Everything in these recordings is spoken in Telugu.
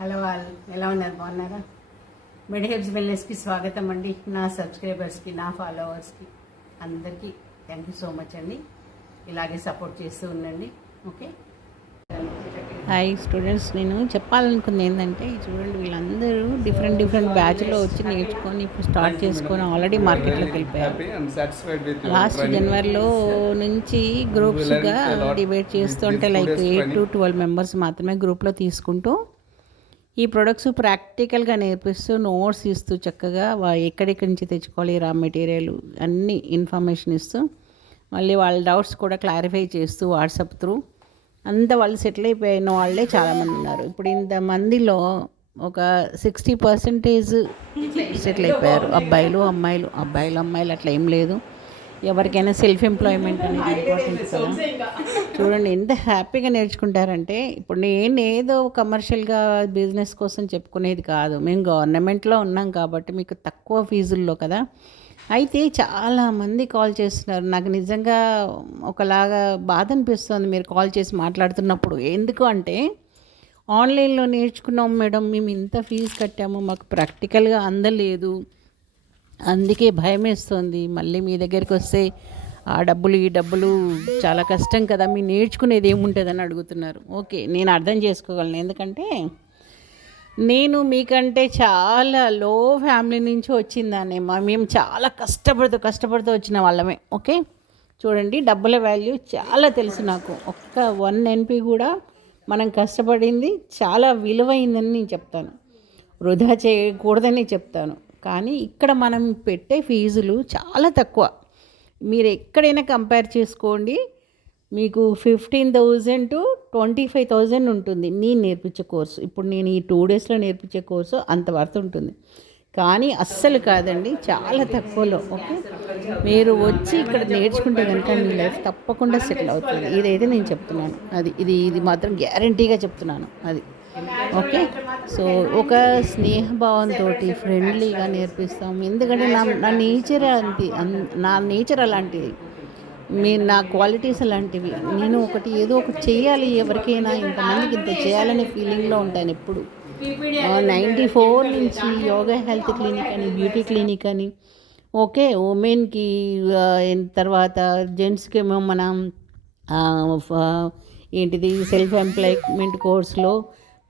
హలో వాళ్ళు ఎలా ఉన్నారు, బాగున్నారా? మెడిహెబ్స్ వెల్నెస్కి స్వాగతం అండి. నా సబ్స్క్రైబర్స్కి, నా ఫాలోవర్స్కి అందరికీ థ్యాంక్ యూ సో మచ్ అండి. ఇలాగే సపోర్ట్ చేస్తూ ఉండండి. ఓకే. హాయ్ స్టూడెంట్స్, నేను చెప్పాలనుకుంది ఏంటంటే చూడండి, వీళ్ళందరూ డిఫరెంట్ బ్యాచ్లో వచ్చి నేర్చుకొని ఇప్పుడు స్టార్ట్ చేసుకొని ఆల్రెడీ మార్కెట్లోకి వెళ్ళిపోయారు. లాస్ట్ జనవరిలో నుంచి గ్రూప్స్గా డిబేట్ చేస్తుంటే లైక్ 8 to 12 మెంబర్స్ మాత్రమే గ్రూప్లో తీసుకుంటూ ఈ ప్రొడక్ట్స్ ప్రాక్టికల్గా నేర్పిస్తూ నోట్స్ ఇస్తూ చక్కగా ఎక్కడెక్కడి నుంచి తెచ్చుకోవాలి, రా మెటీరియల్ అన్నీ ఇన్ఫర్మేషన్ ఇస్తూ మళ్ళీ వాళ్ళ డౌట్స్ కూడా క్లారిఫై చేస్తూ వాట్సాప్ త్రూ అంత వాళ్ళు సెటిల్ అయిపోయిన వాళ్ళే చాలామంది ఉన్నారు. ఇప్పుడు ఇంతమందిలో ఒక 60% సెటిల్ అయిపోయారు. అబ్బాయిలు అమ్మాయిలు అట్లా ఏం లేదు. ఎవరికైనా సెల్ఫ్ ఎంప్లాయ్మెంట్ అనేది ఇంపార్టెంట్ కదా. చూడండి ఎంత హ్యాపీగా నేర్చుకుంటారంటే, ఇప్పుడు నేను ఏదో కమర్షియల్గా బిజినెస్ కోసం చెప్పుకునేది కాదు. మేము గవర్నమెంట్లో ఉన్నాం కాబట్టి మీకు తక్కువ ఫీజుల్లో కదా. అయితే చాలామంది కాల్ చేస్తున్నారు. నాకు నిజంగా ఒకలాగా బాధ అనిపిస్తుంది మీరు కాల్ చేసి మాట్లాడుతున్నప్పుడు. ఎందుకు అంటే, ఆన్లైన్లో నేర్చుకున్నాం మేడం, మేము ఇంత ఫీజు కట్టాము, మాకు ప్రాక్టికల్గా అందలేదు, అందుకే భయం వేస్తుంది. మళ్ళీ మీ దగ్గరికి వస్తే ఆ డబ్బులు ఈ డబ్బులు చాలా కష్టం కదా, మీరు నేర్చుకునేది ఏముంటుందని అడుగుతున్నారు. ఓకే, నేను అర్థం చేసుకోగలను. ఎందుకంటే నేను మీకంటే చాలా లో ఫ్యామిలీ నుంచి వచ్చిందాన్ని. మేము చాలా కష్టపడుతూ వచ్చిన వాళ్ళమే. ఓకే, చూడండి డబ్బుల వాల్యూ చాలా తెలుసు నాకు. ఒక్క 1 NP కూడా మనం కష్టపడింది చాలా విలువైందని నేను చెప్తాను, వృధా చేయకూడదని చెప్తాను. కానీ ఇక్కడ మనం పెట్టే ఫీజులు చాలా తక్కువ. మీరు ఎక్కడైనా కంపేర్ చేసుకోండి, మీకు 15,000 to 25,000 ఉంటుంది నేను నేర్పించే కోర్సు. ఇప్పుడు నేను ఈ 2 daysలో నేర్పించే కోర్సు అంత వర్త్ ఉంటుంది. కానీ అస్సలు కాదండి, చాలా తక్కువలో. ఓకే, మీరు వచ్చి ఇక్కడ నేర్చుకుంటే కనుక మీ లైఫ్ తప్పకుండా సెటిల్ అవుతుంది. ఇదైతే నేను చెప్తున్నాను. ఇది మాత్రం గ్యారంటీగా చెప్తున్నాను. అది ఓకే. సో ఒక స్నేహభావంతో ఫ్రెండ్లీగా నేర్పిస్తాం. ఎందుకంటే నా నేచర్ నా నేచర్ అలాంటిది, నా క్వాలిటీస్ అలాంటివి. నేను ఏదో ఒకటి చేయాలి, ఎవరికైనా ఇంతమందికి ఇంత చేయాలనే ఫీలింగ్లో ఉంటాను ఎప్పుడు. 94 నుంచి యోగా హెల్త్ క్లినిక్ అని, బ్యూటీ క్లినిక్ అని, ఓకే, ఉమెన్కి, తర్వాత జెంట్స్కి ఏమో మనం ఏంటిది సెల్ఫ్ ఎంప్లాయ్మెంట్ కోర్సులో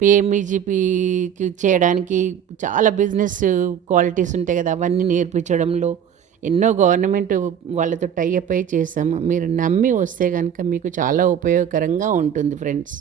PMEGPకి చేయడానికి చాలా బిజినెస్ క్వాలిటీస్ ఉంటాయి కదా, అవన్నీ నేర్పించడంలో ఎన్నో గవర్నమెంట్ వాళ్ళతో టైఅప్ అయి చేసాము. మీరు నమ్మి వస్తే కనుక మీకు చాలా ఉపయోగకరంగా ఉంటుంది ఫ్రెండ్స్.